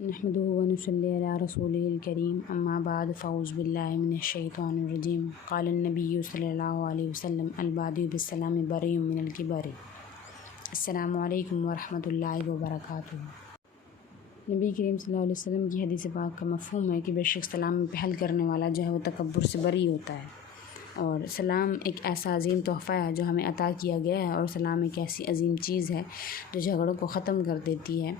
नहमदुहु व नसल्ली अला रसूलिल करीम अम्मा बाद फ़ऊज़ु बिल्लाहि मिनश शैतानिर रजीम क़ालन नबिय्यु सल्लल्लाहु अलैहि वसल्लम अल बादिउ बिस्सलामि बरीउम मिनल किबरी। अस्सलामु अलैकुम व रहमतुल्लाहि व बरकातुहू। नबी करीम सल्लल्लाहु अलैहि वसल्लम की हदीस पाक का मफ़हूम है कि बेशक सलाम में पहल करने वाला जो है वो तकब्बुर से बरी होता है। और सलाम एक ऐसा अजीम तोहफ़ा है जो हमें अता किया गया है, और सलाम एक ऐसी अजीम चीज़ है जो झगड़ों को ख़त्म कर देती है।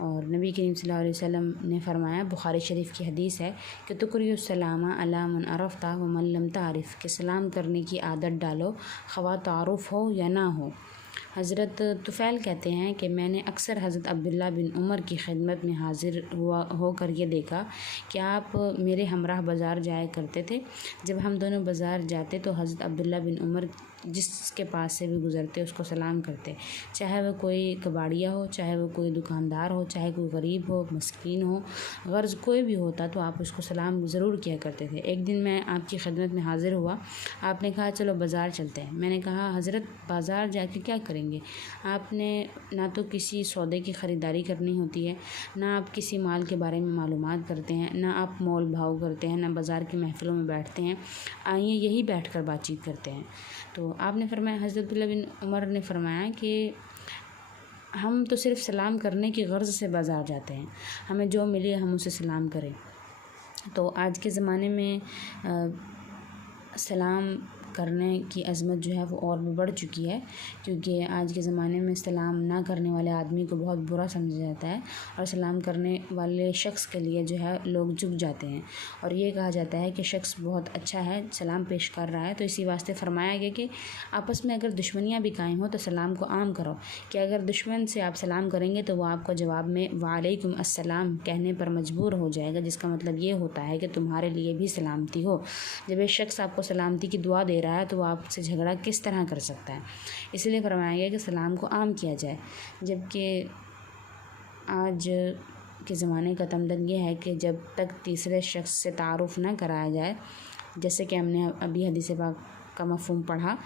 और नबी करीम सल्लल्लाहु अलैहि वसल्लम ने फ़रमाया, बुखारी शरीफ की हदीस है कि तुक़रिउस्सलामा अला मन अरफ़्ता व मन लम तारिफ़, कि सलाम करने की आदत डालो ख़वा तारुफ़ हो या ना हो। हज़रत तुफ़ैल कहते हैं कि मैंने अक्सर हज़रत अब्दुल्ला बिन उमर की खिदमत में हाज़िर होकर ये देखा कि आप मेरे हमराह बाज़ार जाया करते थे। जब हम दोनों बाज़ार जाते तो हज़रत अब्दुल्ला बिन उमर जिसके पास से भी गुज़रते उसको सलाम करते, चाहे वह कोई कबाड़िया हो, चाहे वह कोई दुकानदार हो, चाहे कोई गरीब हो, मस्कीन हो, गर्ज़ कोई भी होता तो आप उसको सलाम ज़रूर किया करते थे। एक दिन मैं आपकी खिदमत में हाज़िर हुआ, आपने कहा चलो बाज़ार चलते हैं। मैंने कहा हज़रत बाज़ार जाके क्या करेंगे? आपने ना तो किसी सौदे की ख़रीदारी करनी होती है, ना आप किसी माल के बारे में मालूमात करते हैं, ना आप मोल भाव करते हैं, ना बाज़ार की महफ़िलों में बैठते हैं। आइए यही बैठकर बातचीत करते हैं। तो आपने फरमाया, हज़रत अब्दुल्ला बिन उमर ने फरमाया कि हम तो सिर्फ़ सलाम करने की गर्ज़ से बाज़ार जाते हैं, हमें जो मिले हम उसे सलाम करें। तो आज के ज़माने में सलाम करने की अज़मत जो है वो और भी बढ़ चुकी है, क्योंकि आज के ज़माने में सलाम ना करने वाले आदमी को बहुत बुरा समझा जाता है, और सलाम करने वाले शख्स के लिए जो है लोग झुक जाते हैं, और ये कहा जाता है कि शख्स बहुत अच्छा है, सलाम पेश कर रहा है। तो इसी वास्ते फ़रमाया गया कि आपस में अगर दुश्मनियाँ भी कायम हो तो सलाम को आम करो, कि अगर दुश्मन से आप सलाम करेंगे तो वो आपको जवाब में वालेकुम अस्सलाम कहने पर मजबूर हो जाएगा, जिसका मतलब ये होता है कि तुम्हारे लिए भी सलामती हो। जब एक शख्स आपको सलामती की दुआ दे रहा है तो वो आपसे झगड़ा किस तरह कर सकता है? इसलिए फरमाया गया कि सलाम को आम किया जाए। जबकि आज के ज़माने का तमदन ये है कि जब तक तीसरे शख्स से तारुफ़ ना कराया जाए, जैसे कि हमने अभी हदीस पाक का मफ़हूम पढ़ा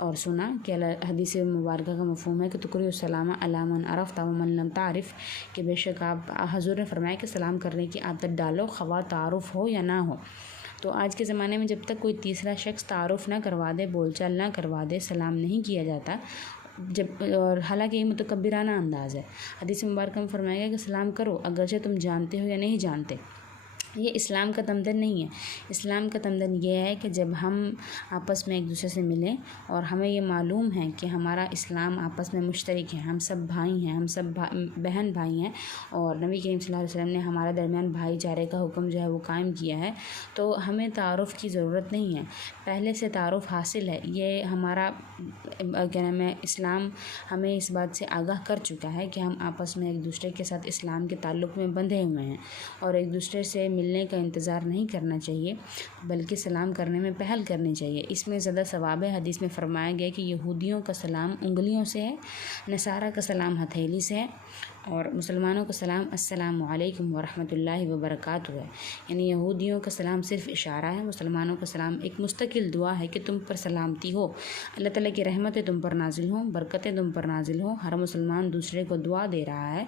और सुना कि हदीस मुबारक का मफ़हूम है कि तुक़रिउस्सलामा अला मन अरफ़्ता व मन लम तारिफ़, कि बेशक आप हज़ूर ने फरमाया कि सलाम करने की आदत डालो ख़वा तारुफ़ हो या ना हो। तो आज के ज़माने में जब तक कोई तीसरा शख्स तारुफ़ ना करवा दे, बोलचाल ना करवा दे, सलाम नहीं किया जाता। जब और हालांकि ये मुतकब्बिराना अंदाज़ है। हदीस मुबारक में फरमाया गया कि सलाम करो अगरचे तुम जानते हो या नहीं जानते। ये इस्लाम का तमदन नहीं है। इस्लाम का तमदन ये है कि जब हम आपस में एक दूसरे से मिलें और हमें ये मालूम है कि हमारा इस्लाम आपस में मुश्तरक है, हम सब भाई हैं, हम सब बहन भाई हैं, और नबी करीम सल्लल्लाहु अलैहि वसल्लम ने हमारे दरमियान भाईचारे का हुक्म जो है वो कायम किया है, तो हमें तारुफ़ की ज़रूरत नहीं है, पहले से तारुफ़ हासिल है। ये हमारा क्या नाम है, इस्लाम हमें इस बात से आगाह कर चुका है कि हम आपस में एक दूसरे के साथ इस्लाम के ताल्लुक़ में बंधे हुए हैं, और एक दूसरे से मिलने का इंतज़ार नहीं करना चाहिए, बल्कि सलाम करने में पहल करनी चाहिए। इसमें ज़्यादा सवाब है। हदीस में फ़रमाया गया कि यहूदियों का सलाम उंगलियों से है, नसारा का सलाम हथेली से है, और मुसलमानों का सलाम अस्सलामु अलैकुम व रहमतुल्लाहि व बरकातुहू है। यानी यहूदियों का सलाम सिर्फ़ इशारा है, मुसलमानों का सलाम एक मुस्तकिल दुआ है कि तुम पर सलामती हो, अल्लाह ताला की रहमतें तुम पर नाजिल हों, बरकतें तुम पर नाजिल हों। हर मुसलमान दूसरे को दुआ दे रहा है,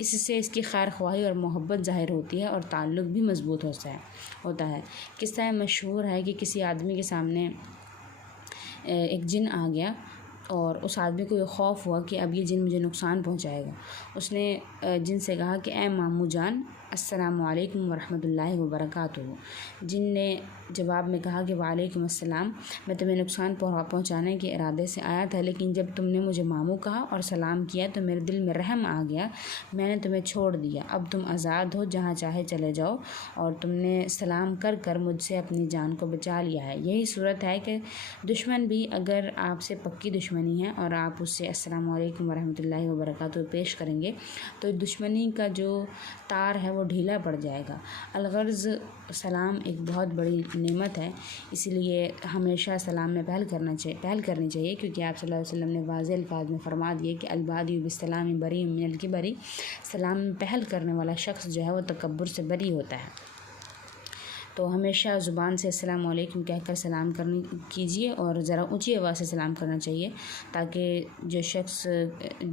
इससे इसकी खैर ख्वाही और मोहब्बत ज़ाहिर होती है, और ताल्लुक़ भी मज़बूत होता है। किस्सा मशहूर है कि किसी आदमी के सामने एक जिन आ गया, और उस आदमी को ये खौफ हुआ कि अब ये जिन मुझे नुकसान पहुंचाएगा। उसने जिन से कहा कि ए मामू जान, अस्सलामु अलैकुम व रहमतुल्लाहि व बरकातुहू। जिन ने जवाब में कहा कि वालेकुम अस्सलाम, मैं तुम्हें नुकसान पहुंचाने के इरादे से आया था, लेकिन जब तुमने मुझे मामू कहा और सलाम किया तो मेरे दिल में रहम आ गया, मैंने तुम्हें छोड़ दिया। अब तुम आज़ाद हो, जहाँ चाहे चले जाओ, और तुमने सलाम कर कर मुझसे अपनी जान को बचा लिया है। यही सूरत है कि दुश्मन भी अगर आपसे पक्की दुश्मनी है और आप उससे अस्सलामु अलैकुम व रहमतुल्लाहि व बरकातुहू पेश करेंगे, तो दुश्मनी का जो तार है वो ढीला पड़ जाएगा। अलगर्ज़ सलाम एक बहुत बड़ी नेमत है, इसलिए हमेशा सलाम में पहल करनी चाहिए, क्योंकि आप सल्लल्लाहु अलैहि वसल्लम ने वाज़ेह अल्फाज में फरमा दिए कि अल बादिउ बिस्सलामि बरीउम मिनल किबरी, सलाम में पहल करने वाला शख्स जो है वो तकब्बुर से बरी होता है। तो हमेशा ज़ुबान से अस्सलाम वालेकुम कहकर सलाम कीजिए और ज़रा ऊंची आवाज़ से सलाम करना चाहिए, ताकि जो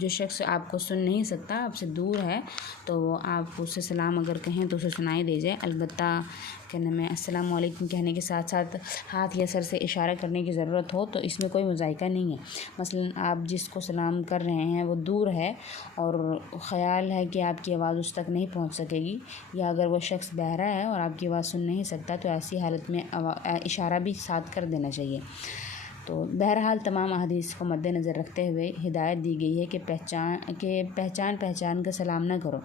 शख्स आपको सुन नहीं सकता, आपसे दूर है, तो आप उससे सलाम अगर कहें तो उसे सुनाई दे जाए। अलबत्ता क्या नाम है, अस्सलाम वालेकुम कहने के साथ साथ हाथ या सर से इशारा करने की ज़रूरत हो तो इसमें कोई मुज़ायका नहीं है। मसलन आप जिसको सलाम कर रहे हैं वो दूर है और ख़याल है कि आपकी आवाज़ उस तक नहीं पहुंच सकेगी, या अगर वो शख्स बहरा है और आपकी आवाज़ सुन नहीं सकता, तो ऐसी हालत में इशारा भी साथ कर देना चाहिए। तो बहरहाल तमाम अहादीस को मद्देनज़र रखते हुए हिदायत दी गई है कि पहचान का सलाम ना करो,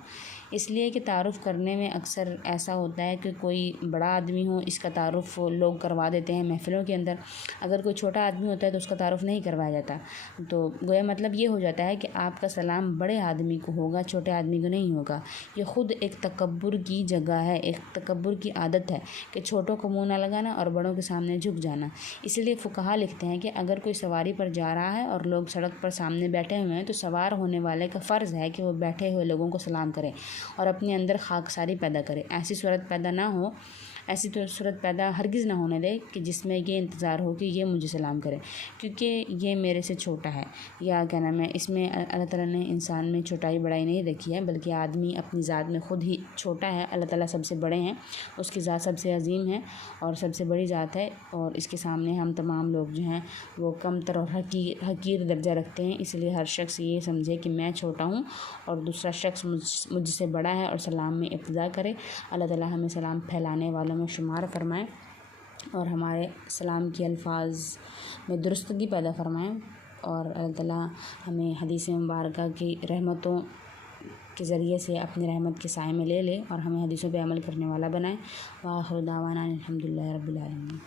इसलिए कि तारुफ़ करने में अक्सर ऐसा होता है कि कोई बड़ा आदमी हो, इसका तारुफ़ लोग करवा देते हैं महफ़िलों के अंदर। अगर कोई छोटा आदमी होता है तो उसका तारुफ़ नहीं करवाया जाता, तो गोया मतलब ये हो जाता है कि आपका सलाम बड़े आदमी को होगा, छोटे आदमी को नहीं होगा। ये ख़ुद एक तकब्बुर की जगह है, एक तकब्बुर की आदत है कि छोटों को मुँह ना लगाना और बड़ों के सामने झुक जाना। इसलिए फ़ुक़हा लिखते हैं कि अगर कोई सवारी पर जा रहा है और लोग सड़क पर सामने बैठे हुए हैं, तो सवार होने वाले का फ़र्ज़ है कि वो बैठे हुए लोगों को सलाम करे और अपने अंदर खाकसारी पैदा करे। ऐसी सूरत पैदा हरगिज़ ना होने दे कि जिसमें ये इंतज़ार हो कि ये मुझे सलाम करे क्योंकि ये मेरे से छोटा है, या क्या नाम है, इसमें अल्लाह ताला ने इंसान में छोटाई बड़ाई नहीं रखी है, बल्कि आदमी अपनी ज़ात में ख़ुद ही छोटा है। अल्लाह ताला सबसे बड़े हैं, उसकी ज़ात सबसे अजीम है और सबसे बड़ी ज़ात है, और इसके सामने हम तमाम लोग जो हैं वो कमतर और हकीर दर्जा रखते हैं। इसलिए हर शख्स ये समझे कि मैं छोटा हूँ और दूसरा शख्स मुझसे बड़ा है और सलाम में इब्तिदा करे। अल्लाह ताला हमें सलाम फैलाने वालों में शुमार फरमाए और हमारे सलाम के अल्फाज में दुरुस्तगी पैदा फरमाएँ, और अल्लाह ताला हमें हदीस मुबारक की रहमतों के ज़रिए से अपनी रहमत के साए में ले ले और हमें हदीसों पे अमल करने वाला बनाए। व आखिर दावाना अल्हम्दुलिल्लाहि रब्बिल आलमीन।